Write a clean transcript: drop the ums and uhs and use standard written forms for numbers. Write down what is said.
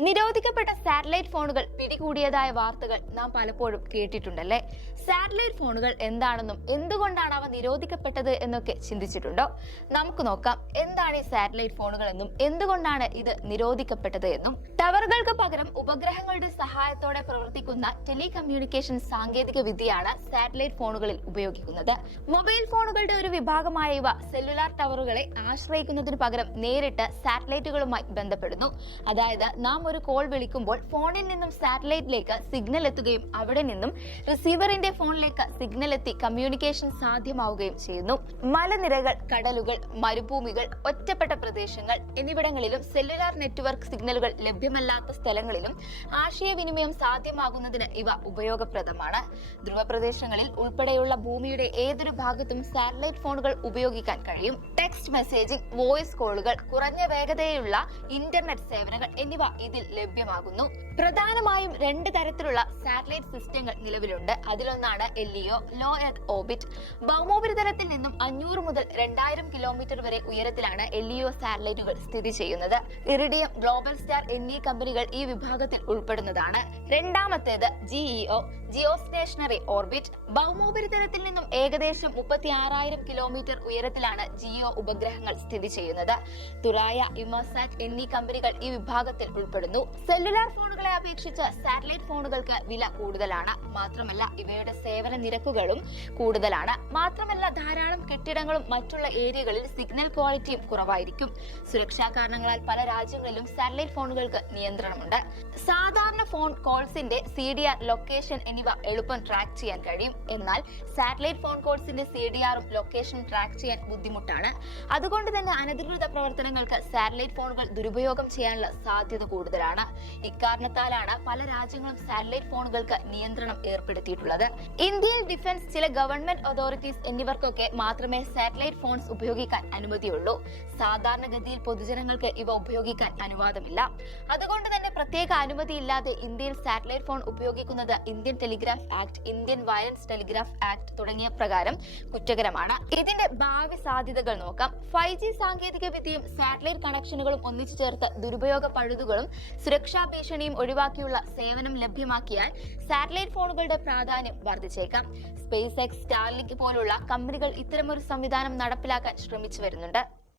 നിരോധിക്കപ്പെട്ട സാറ്റലൈറ്റ് ഫോണുകൾ പിടികൂടിയതായ വാർത്തകൾ നാം പലപ്പോഴും കേട്ടിട്ടുണ്ടല്ലേ. സാറ്റലൈറ്റ് ഫോണുകൾ എന്താണെന്നും എന്തുകൊണ്ടാണ് അവ നിരോധിക്കപ്പെട്ടത് എന്നൊക്കെ ചിന്തിച്ചിട്ടുണ്ടോ? നമുക്ക് നോക്കാം എന്താണ് ഈ സാറ്റലൈറ്റ് ഫോണുകൾ എന്നും എന്തുകൊണ്ടാണ് ഇത് നിരോധിക്കപ്പെട്ടത് എന്നും. ടവറുകൾക്ക് പകരം ഉപഗ്രഹങ്ങളുടെ സഹായത്തോടെ പ്രവർത്തിക്കുന്ന ടെലികമ്മ്യൂണിക്കേഷൻ സാങ്കേതിക വിദ്യയാണ് സാറ്റലൈറ്റ് ഫോണുകളിൽ ഉപയോഗിക്കുന്നത്. മൊബൈൽ ഫോണുകളുടെ ഒരു വിഭാഗമായ ഇവ സെല്ലുലാർ ടവറുകളെ ആശ്രയിക്കുന്നതിന് പകരം നേരിട്ട് സാറ്റലൈറ്റുകളുമായി ബന്ധപ്പെടുന്നു. അതായത് നാം ഒരു കോൾ വിളിക്കുമ്പോൾ ഫോണിൽ നിന്നും സാറ്റലൈറ്റിലേക്ക് സിഗ്നൽ എത്തുകയും അവിടെ നിന്നും റിസീവറിന്റെ ഫോണിലേക്ക് സിഗ്നൽ എത്തി കമ്മ്യൂണിക്കേഷൻ സാധ്യമാവുകയും ചെയ്യുന്നു. മലനിരകൾ, കടലുകൾ, മരുഭൂമികൾ, ഒറ്റപ്പെട്ട പ്രദേശങ്ങൾ എന്നിവിടങ്ങളിലും സെല്ലുലാർ നെറ്റ്വർക്ക് സിഗ്നലുകൾ ലഭ്യമല്ലാത്ത സ്ഥലങ്ങളിലും ആശയവിനിമയം സാധ്യമാകുന്നതിന് ഇവ ഉപയോഗപ്രദമാണ്. ധ്രുവപ്രദേശങ്ങളിൽ ഉൾപ്പെടെയുള്ള ഭൂമിയുടെ ഏതൊരു ഭാഗത്തും സാറ്റലൈറ്റ് ഫോണുകൾ ഉപയോഗിക്കാൻ കഴിയും. ടെക്സ്റ്റ് മെസ്സേജിംഗ്, വോയിസ് കോളുകൾ, കുറഞ്ഞ വേഗതയുള്ള ഇന്റർനെറ്റ് സേവനങ്ങൾ എന്നിവ ഇതിൽ ലഭ്യമാകുന്നു. പ്രധാനമായും രണ്ട് തരത്തിലുള്ള സാറ്റലൈറ്റ് സിസ്റ്റങ്ങൾ നിലവിലുണ്ട്. അതിലൊന്നാണ് LEO, ലോ എർത്ത് ഓർബിറ്റ്. ഭൗമോപരിതലത്തിൽ നിന്നും 500 മുതൽ 2000 കിലോമീറ്റർ വരെ ഉയരത്തിലാണ് LEO സാറ്റലൈറ്റുകൾ സ്ഥിതി ചെയ്യുന്നത്. ഇറിഡിയം, ഗ്ലോബൽ സ്റ്റാർ എന്നീ കമ്പനികൾ ഈ വിഭാഗത്തിൽ ഉൾപ്പെടുന്നതാണ്. രണ്ടാമത്തേത് GEO, ജിയോ സ്റ്റേഷനറി ഓർബിറ്റ്. ഭൗമോപരിതലത്തിൽ നിന്നും ഏകദേശം 36,000 കിലോമീറ്റർ ഉയരത്തിലാണ് ജിയോ ഉപഗ്രഹങ്ങൾ സ്ഥിതി ചെയ്യുന്നത്. തുറായ, ഇമസാറ്റ് എന്നീ കമ്പനികൾ ഈ വിഭാഗത്തിൽ ഉൾപ്പെടുന്നു. സെല്ലുലാർ ഫോണുകളെ അപേക്ഷിച്ച് സാറ്റലൈറ്റ് ഫോണുകൾക്ക് വില കൂടുതലാണ്. മാത്രമല്ല ഇവയുടെ സേവന നിരക്കുകളും കൂടുതലാണ്. മാത്രമല്ല ധാരാളം കെട്ടിടങ്ങളും മറ്റുള്ള ഏരിയകളിൽ സിഗ്നൽ ക്വാളിറ്റിയും കുറവായിരിക്കും. സുരക്ഷാ കാരണങ്ങളാൽ പല രാജ്യങ്ങളിലും സാറ്റലൈറ്റ് ഫോണുകൾക്ക് നിയന്ത്രണമുണ്ട്. സാധാരണ ഫോൺ കോൾസിന്റെ CDR, ലൊക്കേഷൻ എന്നിവ എളുപ്പം ട്രാക്ക് ചെയ്യാൻ കഴിയും. എന്നാൽ സാറ്റലൈറ്റ് ഫോൺ കോൾസിന്റെ CDR-ഉം ലൊക്കേഷനും ട്രാക്ക് ചെയ്യാൻ ബുദ്ധിമുട്ടാണ്. അതുകൊണ്ട് തന്നെ അനധികൃത പ്രവർത്തനങ്ങൾക്ക് സാറ്റലൈറ്റ് ഫോണുകൾ ദുരുപയോഗം ചെയ്യാനുള്ള സാധ്യത കൂടുതലാണ്. ഇക്കാരണത്താലാണ് പല രാജ്യങ്ങളും സാറ്റലൈറ്റ് ഫോണുകൾക്ക് നിയന്ത്രണം ഏർപ്പെടുത്തിയിട്ടുള്ളത്. ഇന്ത്യയിൽ ഡിഫൻസ്, ചില ഗവൺമെന്റ് അതോറിറ്റീസ് എന്നിവർക്കൊക്കെ മാത്രമേ സാറ്റലൈറ്റ് ഫോൺസ് ഉപയോഗിക്കാൻ അനുമതിയുള്ളൂ. സാധാരണഗതിയിൽ പൊതുജനങ്ങൾക്ക് ഇവ ഉപയോഗിക്കാൻ അനുവാദമില്ല. അതുകൊണ്ട് തന്നെ പ്രത്യേക അനുമതിയില്ലാതെ ഇന്ത്യയിൽ സാറ്റലൈറ്റ് ഫോൺ ഉപയോഗിക്കുന്നത് Indian telegraph act, Indian violence telegraph act തുടങ്ങിയ പ്രകാരം കുറ്റകരമാണ്. ഇതിന്റെ ഭാവി സാധ്യതകൾ നോക്കാം. 5G സാങ്കേതിക വിദ്യയും സാറ്റലൈറ്റ് കണക്ഷനുകളും ഒന്നിച്ചു ചേർത്ത് ദുരുപയോഗ പഴുതുകളും സുരക്ഷാ ഭീഷണിയും ഒഴിവാക്കിയുള്ള സേവനം ലഭ്യമാക്കിയാൽ സാറ്റലൈറ്റ് ഫോണുകളുടെ പ്രാധാന്യം വർദ്ധിച്ചേക്കാം. SpaceX, സ്റ്റാർലിങ്ക് പോലുള്ള കമ്പനികൾ ഇത്തരമൊരു സംവിധാനം നടപ്പിലാക്കാൻ ശ്രമിച്ചു വരുന്നുണ്ട്.